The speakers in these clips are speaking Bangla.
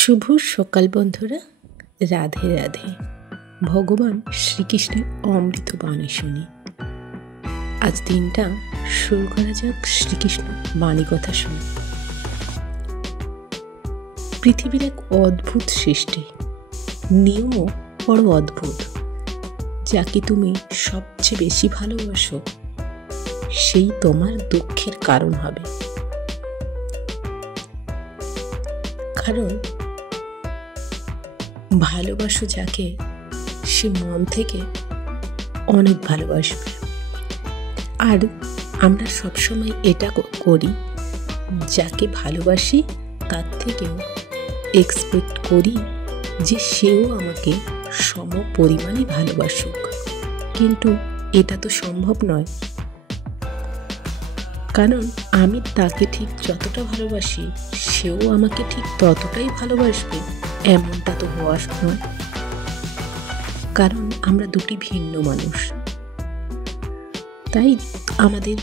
শুভ সকাল বন্ধুরা, রাধে রাধে। ভগবান শ্রীকৃষ্ণের অমৃত বাণী শুনি। আজ দিনটা শুরু করা যাক শ্রীকৃষ্ণ বাণী কথা শুনে। পৃথিবীর এক অদ্ভুত সৃষ্টি, নিয়মও বড় অদ্ভুত। যাকে তুমি সবচেয়ে বেশি ভালোবাসো সেই তোমার দুঃখের কারণ হবে। কারণ ভালোবাসো যাকে, সে মন থেকে অনেক ভালোবাসবে। আর আমরা সবসময় এটা করি, যাকে ভালোবাসি তার থেকেও এক্সপেক্ট করি যে সেও আমাকে সম পরিমাণে ভালোবাসুক। কিন্তু এটা তো সম্ভব নয়, কারণ আমি তাকে ঠিক যতটা ভালোবাসি সেও আমাকে ঠিক ততটাই ভালোবাসবে, এমনটা তো হওয়া নয়। কারণ আমরা দুটি ভিন্ন মানুষ, তাই আমাদের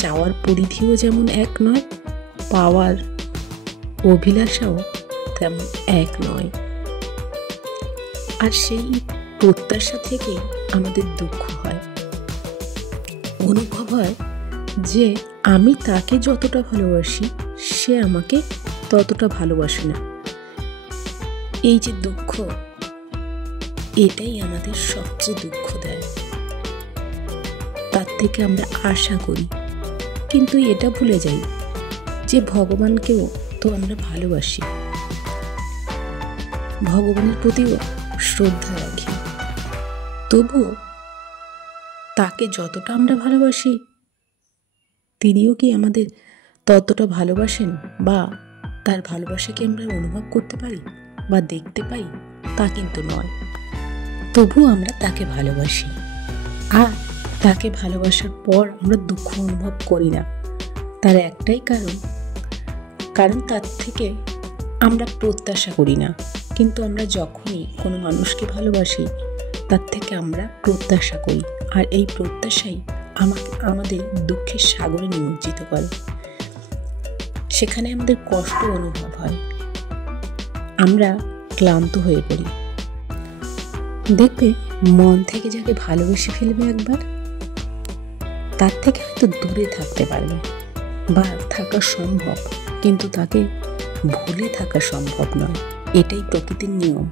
চাওয়ার পরিধিও যেমন এক নয়, পাওয়ার অভিলাষাও তেমন এক নয়। আর সেই প্রত্যাশা থেকে আমাদের দুঃখ হয়, অনুভব হয় যে আমি তাকে যতটা ভালোবাসি সে আমাকে ততটা ভালোবাসে না। এই যে দুঃখ, এটাই আমাদের সবচেয়ে দুঃখ দেয়। তার থেকে আমরা আশা করি, কিন্তু এটা ভুলে যাই যে ভগবানকেও তো আমরা ভালোবাসি, ভগবানের প্রতিও শ্রদ্ধা রাখি। তবুও তাকে যতটা আমরা ভালোবাসি তিনিও কি আমাদের ততটা ভালোবাসেন, বা তার ভালোবাসাকে আমরা অনুভব করতে পারি বা দেখতে পাই? তা কিন্তু নয়। তবুও আমরা তাকে ভালোবাসি, আর তাকে ভালোবাসার পর আমরা দুঃখ অনুভব করি না। তার একটাই কারণ তার থেকে আমরা প্রত্যাশা করি না। কিন্তু আমরা যখনই কোনো মানুষকে ভালোবাসি তার থেকে আমরা প্রত্যাশা করি, আর এই প্রত্যাশাই আমাদের দুঃখের সাগরে নিমজ্জিত করে। সেখানে আমাদের কষ্ট অনুভব হয়, আমরা ক্লান্ত হয়ে পড়ি। দেখবে, মন থেকে যাকে ভালোবেসে ফেলবে একবার, তার থেকে হয়তো দূরে থাকতে পারবে বা থাকা সম্ভব, কিন্তু তাকে ভুলে থাকা সম্ভব নয়। এটাই প্রকৃতির নিয়ম।